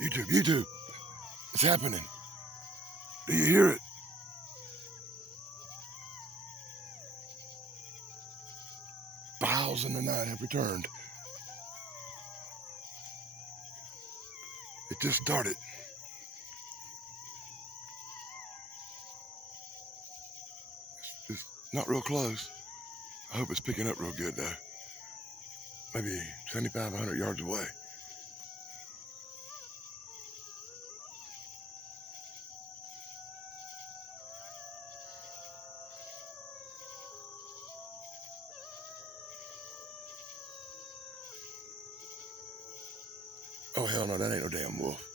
YouTube, it's happening. Do you hear it? Files in the night have returned. It just started. It's not real close. I hope it's picking up real good though. Maybe 75, 100 yards away. Oh hell no, that ain't no damn wolf.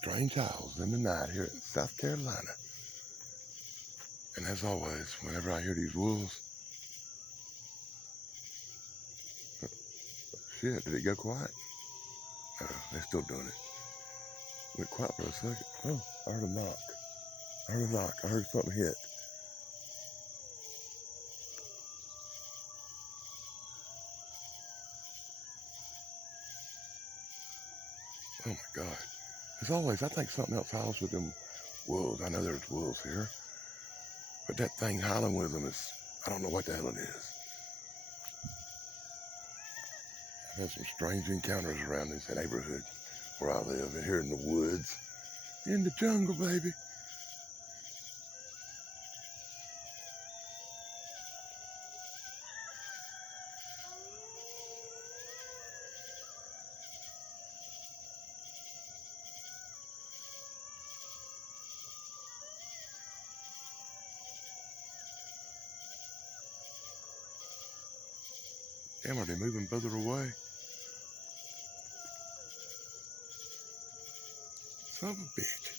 Strange howls in the night here in South Carolina. And as always, whenever I hear these wolves, shit, did it go quiet? No, they're still doing it. Went quiet for a second. Oh, I heard a knock. I heard something hit. Oh my God. As always, I think something else howls with them wolves. I know there's wolves here. But that thing howling with them is, I don't know what the hell it is. I've had some strange encounters around this neighborhood where I live, and here in the woods, in the jungle, baby. Damn, are they moving further away? Son of a bitch.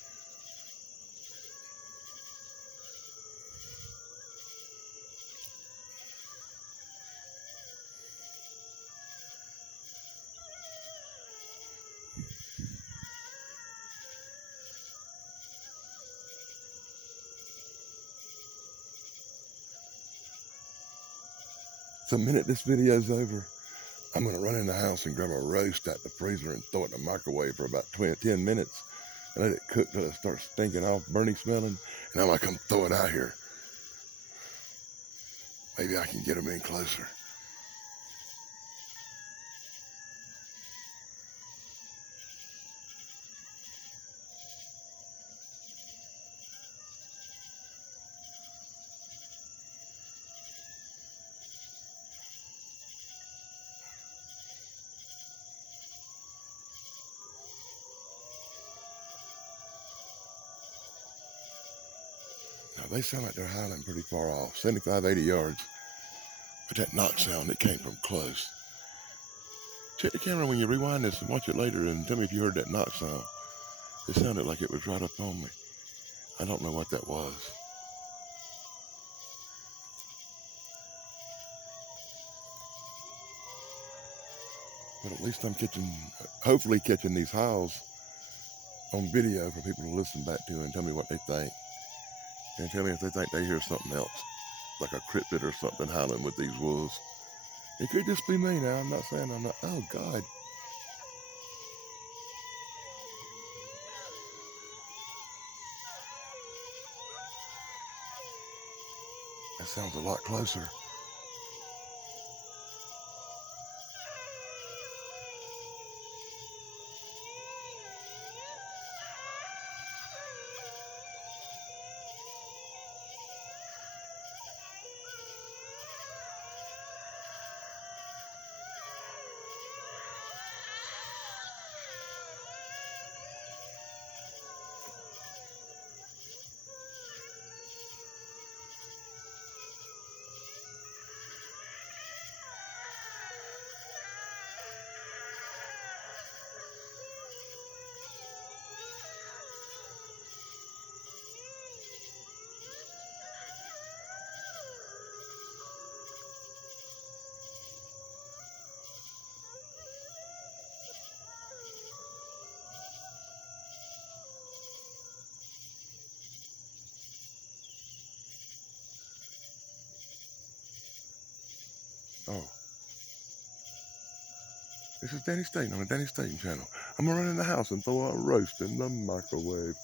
The minute this video's over, I'm going to run in the house and grab a roast out the freezer and throw it in the microwave for about 10 minutes and let it cook till it starts stinking off, burning smelling, and I'm going to come throw it out here. Maybe I can get them in closer. Now, they sound like they're howling pretty far off, 75, 80 yards. But that knock sound, it came from close. Check the camera when you rewind this and watch it later and tell me if you heard that knock sound. It sounded like it was right up on me. I don't know what that was. But at least I'm hopefully catching these howls on video for people to listen back to and tell me what they think. And tell me if they think they hear something else, like a cryptid or something howling with these wolves. It could just be me now. I'm not saying I'm not. Oh, God. That sounds a lot closer. Oh. This is Danny Staten on the Danny Staten channel. I'm gonna run in the house and throw a roast in the microwave.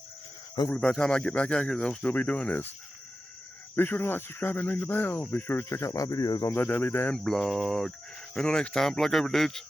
Hopefully by the time I get back out here, they'll still be doing this. Be sure to like, subscribe, and ring the bell. Be sure to check out my videos on the Daily Dan blog. Until next time, blog over, dudes.